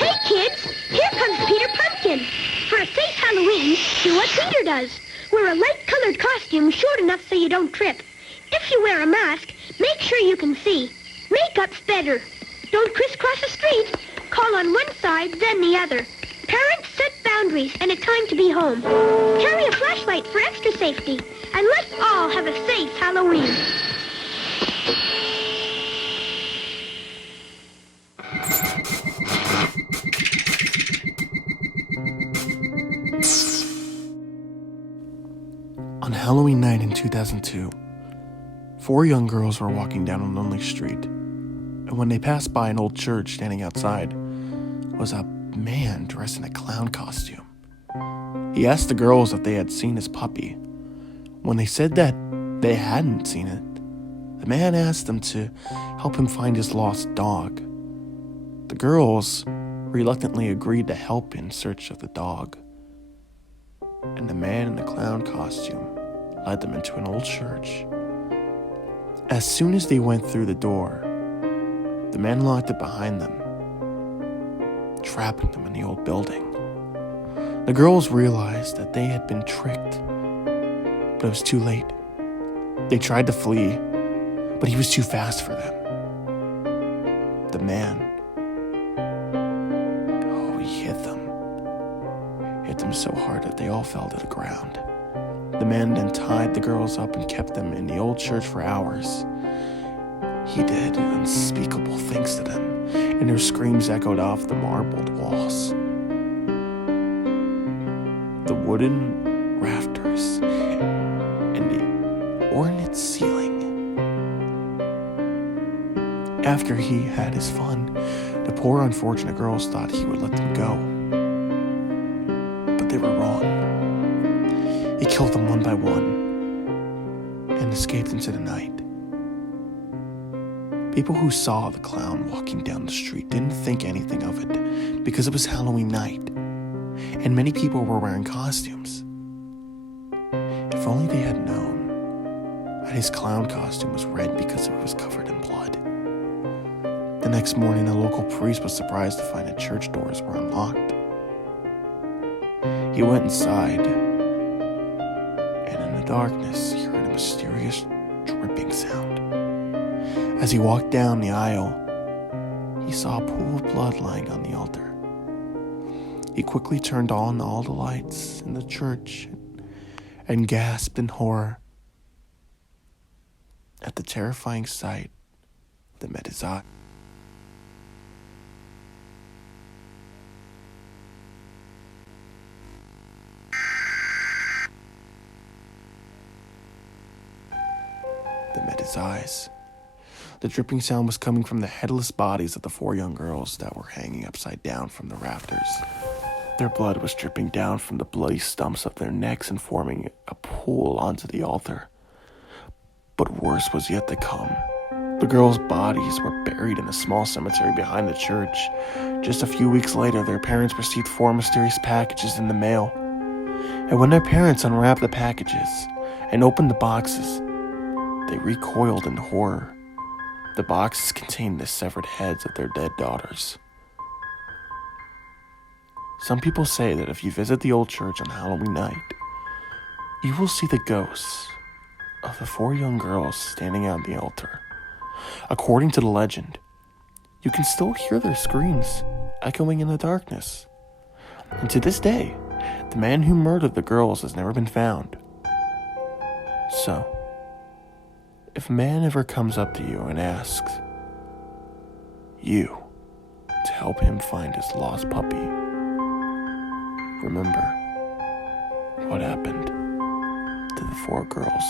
Hey, kids! Here comes Peter Pumpkin. For a safe Halloween, do what Peter does. Wear a light-colored costume short enough so you don't trip. If you wear a mask, make sure you can see. Makeup's better. Don't crisscross the street. Call on one side, then the other. Parents, set boundaries and a time to be home. Carry a flashlight for extra safety. And let's all have a safe Halloween. On Halloween night in 2002, 4 young girls were walking down a lonely street, and when they passed by an old church standing outside was a man dressed in a clown costume. He asked the girls if they had seen his puppy. When they said that they hadn't seen it, the man asked them to help him find his lost dog. The girls reluctantly agreed to help in search of the dog, and the man in the clown costume led them into an old church. As soon as they went through the door, the man locked it behind them, trapping them in the old building. The girls realized that they had been tricked, but it was too late. They tried to flee, but he was too fast for them. The man, he hit them so hard that they all fell to the ground. The man then tied the girls up and kept them in the old church for hours. He did unspeakable things to them, and their screams echoed off the marbled walls, the wooden rafters, and the ornate ceiling. After he had his fun, the poor unfortunate girls thought he would let them go. But they were wrong. He killed them one by one and escaped into the night. People who saw the clown walking down the street didn't think anything of it because it was Halloween night, and many people were wearing costumes. If only they had known that his clown costume was red because it was covered in blood. The next morning, a local priest was surprised to find that church doors were unlocked. He went inside, and in the darkness, he heard a mysterious dripping sound. As he walked down the aisle, he saw a pool of blood lying on the altar. He quickly turned on all the lights in the church and gasped in horror at the terrifying sight that met his eye. Eyes. The dripping sound was coming from the headless bodies of the 4 young girls that were hanging upside down from the rafters. Their blood was dripping down from the bloody stumps of their necks and forming a pool onto the altar. But worse was yet to come. The girls' bodies were buried in a small cemetery behind the church. Just a few weeks later, their parents received 4 mysterious packages in the mail. And when their parents unwrapped the packages and opened the boxes, they recoiled in horror. The boxes contained the severed heads of their dead daughters. Some people say that if you visit the old church on Halloween night, you will see the ghosts of the 4 young girls standing on the altar. According to the legend, you can still hear their screams echoing in the darkness. And to this day, the man who murdered the girls has never been found. So, if a man ever comes up to you and asks you to help him find his lost puppy, remember what happened to the 4 girls.